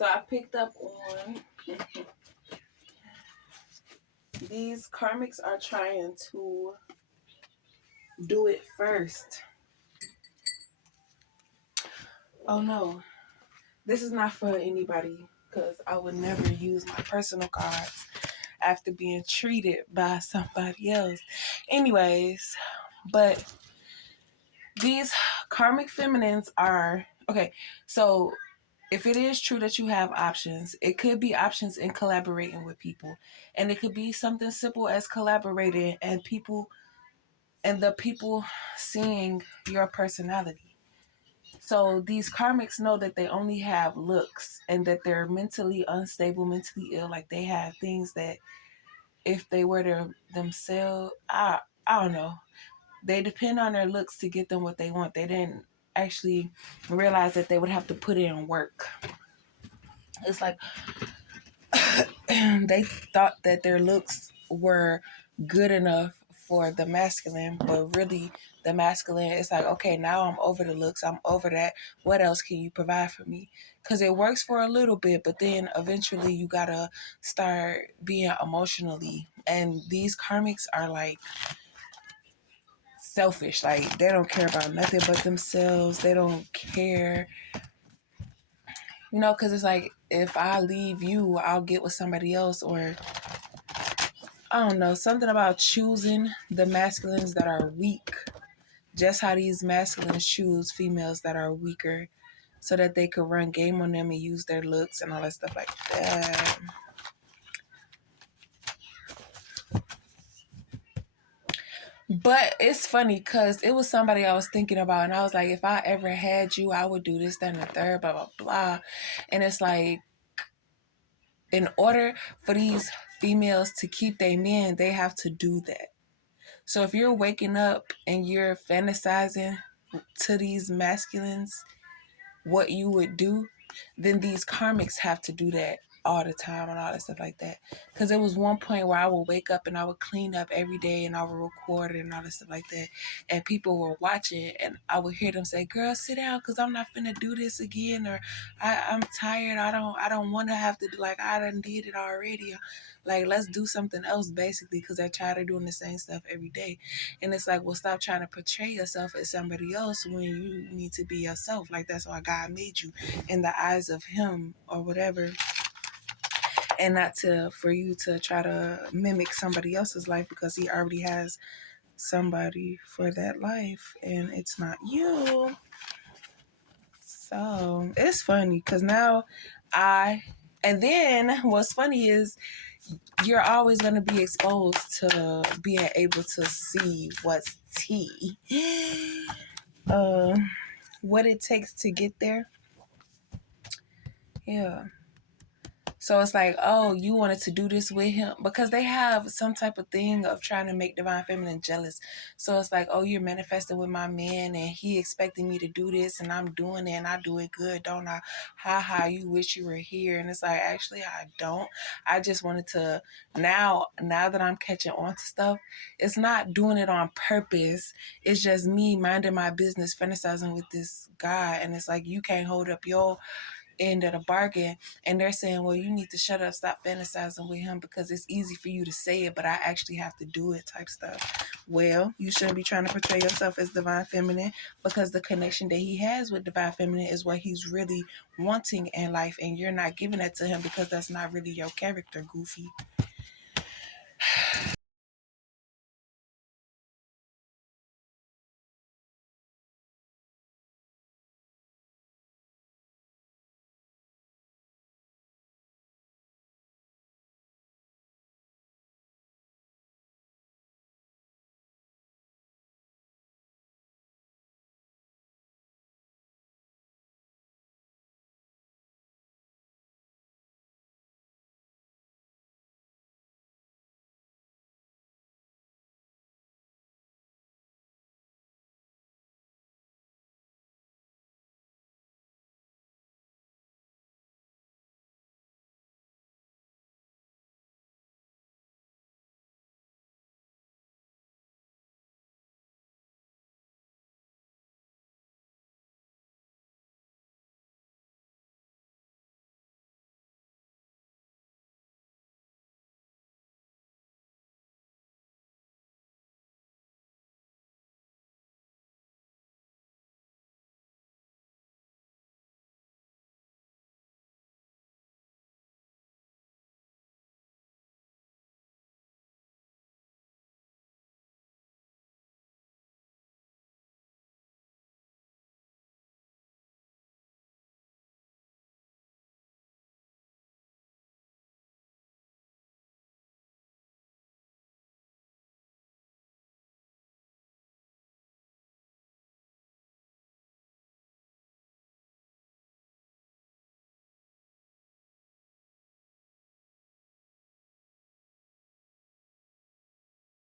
So I picked up on these Karmics are trying to do it first. Oh no, this is not for anybody because I would never use my personal cards after being treated by somebody else. Anyways, but these karmic feminines are okay. So if it is true that you have options, it could be options in collaborating with people, and it could be something simple as collaborating and the people seeing your personality. So these karmics know that they only have looks and that they're mentally unstable, mentally ill. Like they have things that if they were to themselves, I don't know. They depend on their looks to get them what they want. They didn't actually realize that they would have to put in work. It's like they thought that their looks were good enough for the masculine, but really the masculine is like, okay, now I'm over the looks, I'm over that. What else can you provide for me? Because it works for a little bit, but then eventually you gotta start being emotionally. And these karmics are like selfish. Like they don't care about nothing but themselves. They don't care, because it's like if I leave you, I'll get with somebody else, or I don't know, something about choosing the masculines that are weak. Just how these masculines choose females that are weaker so that they could run game on them and use their looks and all that stuff like that. But it's funny because it was somebody I was thinking about, and I was like, if I ever had you, I would do this, that, and the third, blah, blah, blah. And it's like, in order for these females to keep their men, they have to do that. So if you're waking up and you're fantasizing to these masculines what you would do, then these karmics have to do that all the time and all that stuff like that. Because there was one point where I would wake up and I would clean up every day and I would record it and all that stuff like that. And people were watching and I would hear them say, girl, sit down because I'm not finna do this again. Or I'm tired. I don't want to have to do, like, I done did it already. Like, let's do something else basically, because they're tired of doing the same stuff every day. And it's like, well, stop trying to portray yourself as somebody else when you need to be yourself. Like, that's why God made you in the eyes of him or whatever. And not for you to try to mimic somebody else's life because he already has somebody for that life and it's not you. So it's funny because now and then what's funny is you're always going to be exposed to being able to see what's tea. What it takes to get there. Yeah. So it's like, oh, you wanted to do this with him because they have some type of thing of trying to make divine feminine jealous. So it's like, oh, you're manifesting with my man and he expecting me to do this and I'm doing it and I do it good, don't I? Ha, you wish you were here. And it's like, actually, I don't. I just wanted to, now that I'm catching on to stuff, it's not doing it on purpose. It's just me minding my business, fantasizing with this guy. And it's like, you can't hold up your end of the bargain, and they're saying, well, you need to shut up, stop fantasizing with him because it's easy for you to say it, but I actually have to do it type stuff. Well, you shouldn't be trying to portray yourself as divine feminine because the connection that he has with divine feminine is what he's really wanting in life, and you're not giving that to him because that's not really your character, goofy.